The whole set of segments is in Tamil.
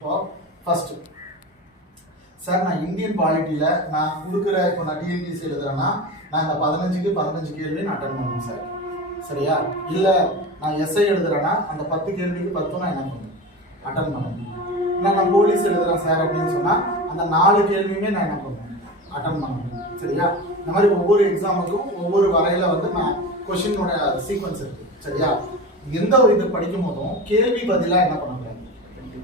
ஃபர்ஸ்ட் சார் நான் இந்தியன் பாலிட்டியில் நான் கொடுக்குற இப்போ நான் டிஎன்பிஎஸ்சி எழுதுறேன்னா நான் இந்த 15 கேள்வி நான் அட்டன் பண்ணுவேன் சார். சரியா? இல்லை நான் எஸ்ஐ எழுதுறேன்னா அந்த 10 கேள்விக்கு 10 நான் என்ன பண்ணுவேன், அட்டன் பண்ணுவேன். இல்லை நான் போலீஸ் எழுதுறேன் சார் அப்படின்னு சொன்னால் அந்த 4 கேள்வியுமே நான் என்ன பண்ணுவேன், அட்டன் பண்ணுவேன். சரியா? இந்த மாதிரி ஒவ்வொரு எக்ஸாமுக்கும் ஒவ்வொரு வரையில வந்து நான் கொஷினோட சீக்வன்ஸ் இருக்கு. சரியா? எந்த ஒரு இது படிக்கும் போதும் கேள்வி பதிலாக என்ன பண்ண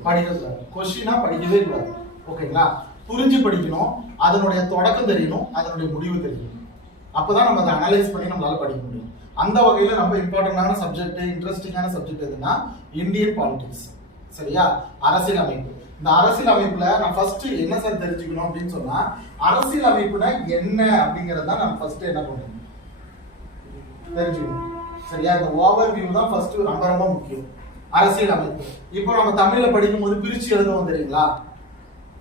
படிக்கக்கூடாது, கொஸ்டினா படிக்கவே கூடாது. ஓகேங்களா? புரிஞ்சு படிக்கணும், அதனுடைய தொடக்கம் தெரியணும், அதனுடைய முடிவு தெரியணும். அப்பதான் நம்ம அதை அனலைஸ் பண்ணி நம்மளால படிக்க முடியும். அந்த வகையில ரொம்ப இம்பார்ட்டன்டான சப்ஜெக்ட், இன்ட்ரெஸ்டிங்கான சப்ஜெக்ட் எதுனா இந்தியன் பாலிடிக்ஸ். சரியா? அரசியல் அமைப்பு. இந்த அரசியல் அமைப்புல நான் ஃபர்ஸ்ட் என்ன சார் தெரிஞ்சுக்கணும் அப்படின்னு சொன்னா, அரசியல் அமைப்புனா என்ன அப்படிங்கறத நான் ஃபர்ஸ்ட் என்ன பண்ணணும் தெரிஞ்சுக்கணும். சரியா? இந்த ஓவர் வியூ தான் ஃபர்ஸ்ட் ரொம்ப ரொம்ப முக்கியம். அரசியல் அமைப்பு இப்போ நம்ம தமிழ்ல படிக்கும் போது பிரிச்சு எழுதுவோம் தெரியுங்களா,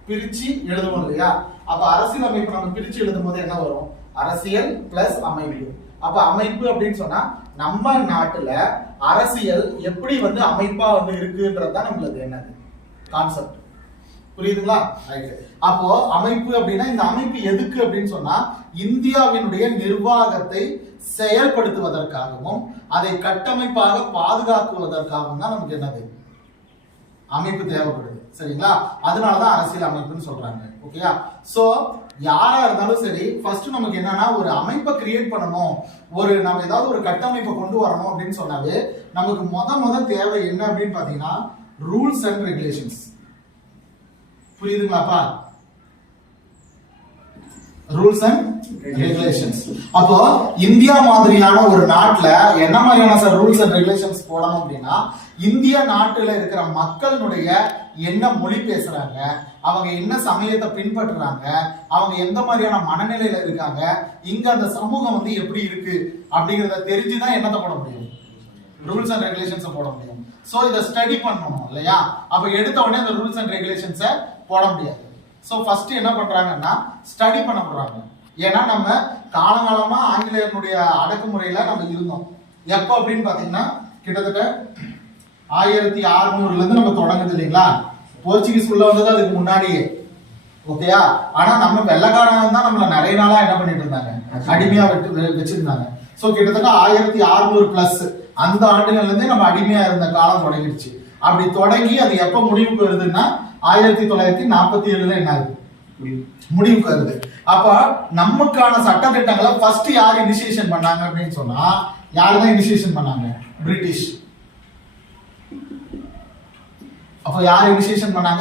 பிரிச்சு எழுதுவோம் இல்லையா? அப்ப அரசியல் அமைப்பு நம்ம பிரிச்சு எழுதும் போது என்ன வரும், அரசியல் பிளஸ் அமைப்பு. அப்ப அமைப்பு அப்படின்னு சொன்னா நம்ம நாட்டுல அரசியல் எப்படி வந்து அமைப்பா வந்து இருக்குன்றதுதான் நம்மளுக்கு என்னது கான்செப்ட். புரியுதுங்களா? அப்போ அமைப்பு அப்படின்னா இந்த அமைப்பு எதுக்கு அப்படின்னு சொன்னா இந்தியாவினுடைய நிர்வாகத்தை செயல்படுத்துவதற்காகவும் அதை கட்டமைப்பாக பாதுகாக்குவதற்காகவும் தான் நமக்கு என்னது அமைப்பு தேவைப்படுது. சரிங்களா? அதனாலதான் அரசியல் அமைப்புன்னு சொல்றாங்க. ஓகேயா? சோ யாரா இருந்தாலும் சரி, ஃபர்ஸ்ட் நமக்கு என்னன்னா ஒரு அமைப்பை கிரியேட் பண்ணணும், ஒரு நம்ம ஏதாவது ஒரு கட்டமைப்பை கொண்டு வரணும் அப்படின்னு சொன்னாவே நமக்கு முத தேவை என்ன அப்படின்னு பாத்தீங்கன்னா ரூல்ஸ் அண்ட் ரெகுலேஷன்ஸ். புரியுதுங்களாப்பா? Rules and regulations. அப்போ இந்தியா மாதிரியான ஒரு நாட்டுல என்ன மாதிரியான சார் ரூல்ஸ் அண்ட் ரெகுலேஷன்ஸ் போடணும் அப்படின்னா, இந்திய நாட்டுல இருக்கிற மக்களுடைய என்ன மொழி பேசுறாங்க, அவங்க என்ன சமயத்தை பின்பற்றுறாங்க, அவங்க எந்த மாதிரியான மனநிலையில இருக்காங்க, இங்க அந்த சமூகம் வந்து எப்படி இருக்கு அப்படிங்கறத தெரிஞ்சுதான் என்னத்தை போட முடியும், ரூல்ஸ் அண்ட் ரெகுலேஷன்ஸ் போட முடியும். சோ இதை ஸ்டடி பண்ணணும் இல்லையா? அப்ப எடுத்த உடனே அந்த ரூல்ஸ் அண்ட் ரெகுலேஷன்ஸை போட முடியாது. சோ ஃபர்ஸ்ட் என்ன பண்றாங்கன்னா ஸ்டடி பண்ண போறாங்க. ஏன்னா நம்ம காலங்காலமா ஆங்கிலேயனுடைய அடக்குமுறையில நம்ம இருந்தோம். எப்ப அப்படின்னு பாத்தீங்கன்னா கிட்டத்தட்ட 1600 இருந்து நம்ம தொடங்குது இல்லைங்களா? போர்ச்சுகீஸ் உள்ள வந்தது அதுக்கு முன்னாடியே. ஓகேயா? ஆனா நம்ம வெள்ளக்காரங்க தான் நம்மள நிறைய நாளா என்ன பண்ணிட்டு இருந்தாங்க, அடிமையா வச்சிருந்தாங்க. சோ கிட்டத்தட்ட 1600 பிளஸ் அந்த ஆண்டுகள்ல இருந்தே நம்ம அடிமையா இருந்த காலம் தொடங்கிடுச்சு. அப்படி தொடங்கி அது எப்ப முடிவுக்கு வருதுன்னா 1947 என்ன ஆகுது, முடிவுக்கு வருது. அப்ப நமக்கான சட்ட திட்டங்களை ஃபர்ஸ்ட் யார் இனிஷியேஷன் பண்ணாங்க அப்படின்னு சொன்னா, யாருதான் இனிஷியேஷன் பண்ணாங்க, பிரிட்டிஷ். அப்ப யார் இனிஷியேஷன் பண்ணாங்க,